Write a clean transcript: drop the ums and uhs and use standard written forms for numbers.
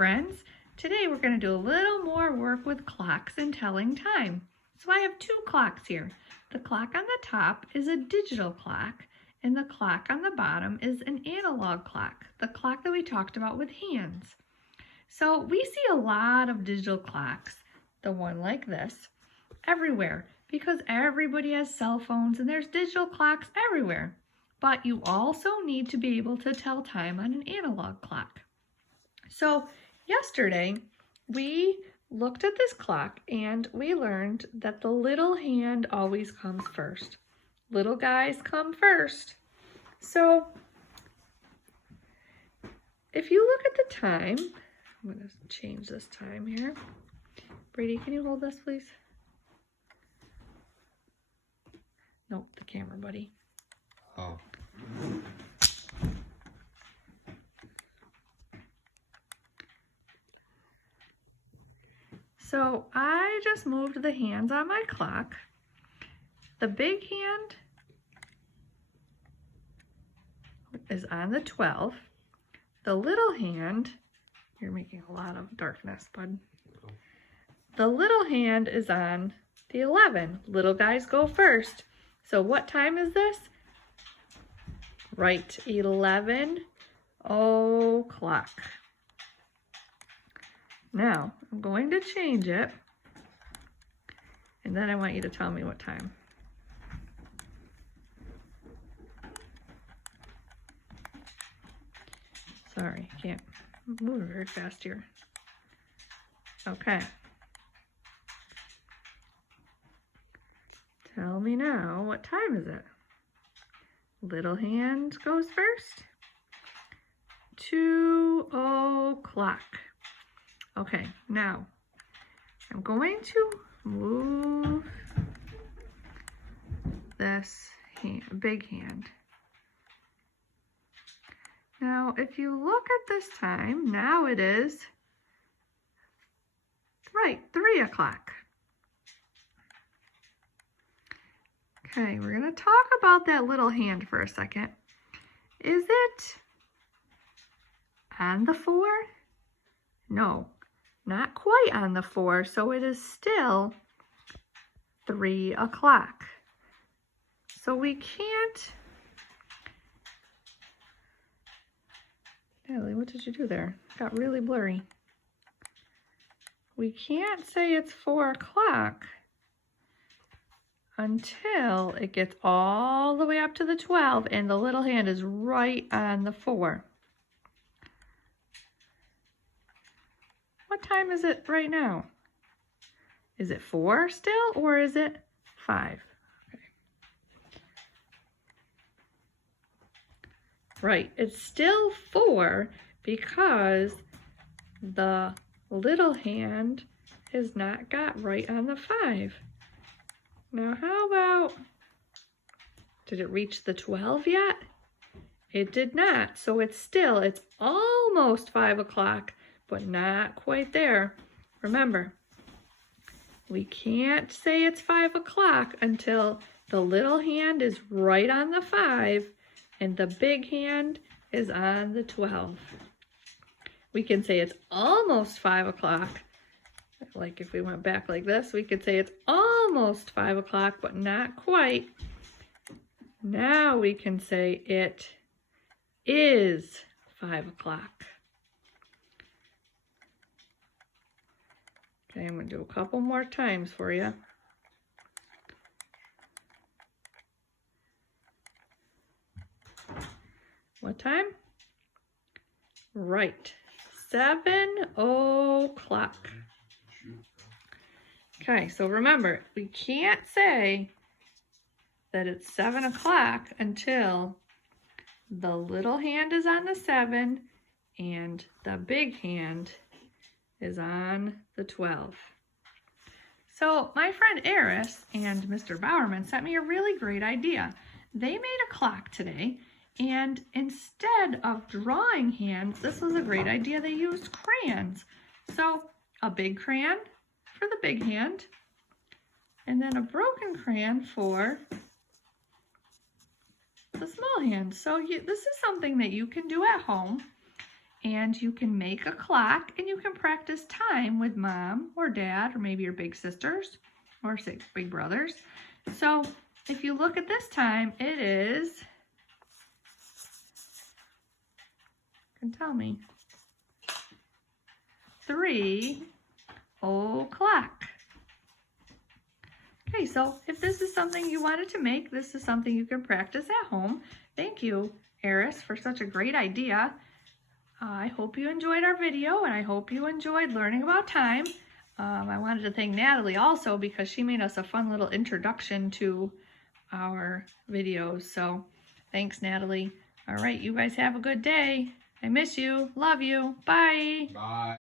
friends. Today we're going to do a little more work with clocks and telling time. So I have two clocks here. The clock on the top is a digital clock and the clock on the bottom is an analog clock, the clock that we talked about with hands. So we see a lot of digital clocks, the one like this, everywhere because everybody has cell phones and there's digital clocks everywhere. But you also need to be able to tell time on an analog clock. So yesterday we looked at this clock and we learned that the little hand always comes first. Little guys come first. So if you look at the time, I'm going to change this time here. Brady, can you hold this, please? Nope, the camera, buddy. Oh. So I just moved the hands on my clock. The big hand is on the 12. The little hand, you're making a lot of darkness, bud. The little hand is on the 11. Little guys go first. So what time is this? Right, 11 o'clock. Now, I'm going to change it, and then I want you to tell me what time. Sorry, I can't move very fast here. Okay. Tell me now, what time is it? Little hand goes first. 2 o'clock. Okay, now I'm going to move this big hand. Now, if you look at this time, now it is, right, 3 o'clock. Okay, we're going to talk about that little hand for a second. Is it on the 4? No, not quite on the 4, so it is still 3 o'clock. So we can't... Natalie, what did you do there? It got really blurry. We can't say it's 4 o'clock until it gets all the way up to the 12 and the little hand is right on the 4. What time is it right now? Is it 4 still or is it 5? Okay. Right, it's still 4 because the little hand is not got right on the 5. Now how about, did it reach the 12 yet? It did not, so it's almost 5 o'clock, but not quite there. Remember, we can't say it's 5 o'clock until the little hand is right on the 5 and the big hand is on the 12. We can say it's almost 5 o'clock. Like if we went back like this, we could say it's almost 5 o'clock, but not quite. Now we can say it is 5 o'clock. Okay, I'm going to do a couple more times for you. What time? Right, 7 o'clock. Okay, so remember, we can't say that it's 7 o'clock until the little hand is on the 7 and the big hand is on the 12. So my friend Eris and Mr. Bowerman sent me a really great idea. They made a clock today, and instead of drawing hands, this was a great idea. They used crayons. So a big crayon for the big hand, and then a broken crayon for the small hand. So this is something that you can do at home. and you can make a clock and you can practice time with mom or dad or maybe your big sisters or 6 big brothers. So if you look at this time, it is, you can tell me, 3 o'clock. Okay, so if this is something you wanted to make, this is something you can practice at home. Thank you, Eris, for such a great idea. I hope you enjoyed our video, and I hope you enjoyed learning about time. I wanted to thank Natalie also because she made us a fun little introduction to our videos. So thanks, Natalie. All right, you guys have a good day. I miss you. Love you. Bye. Bye.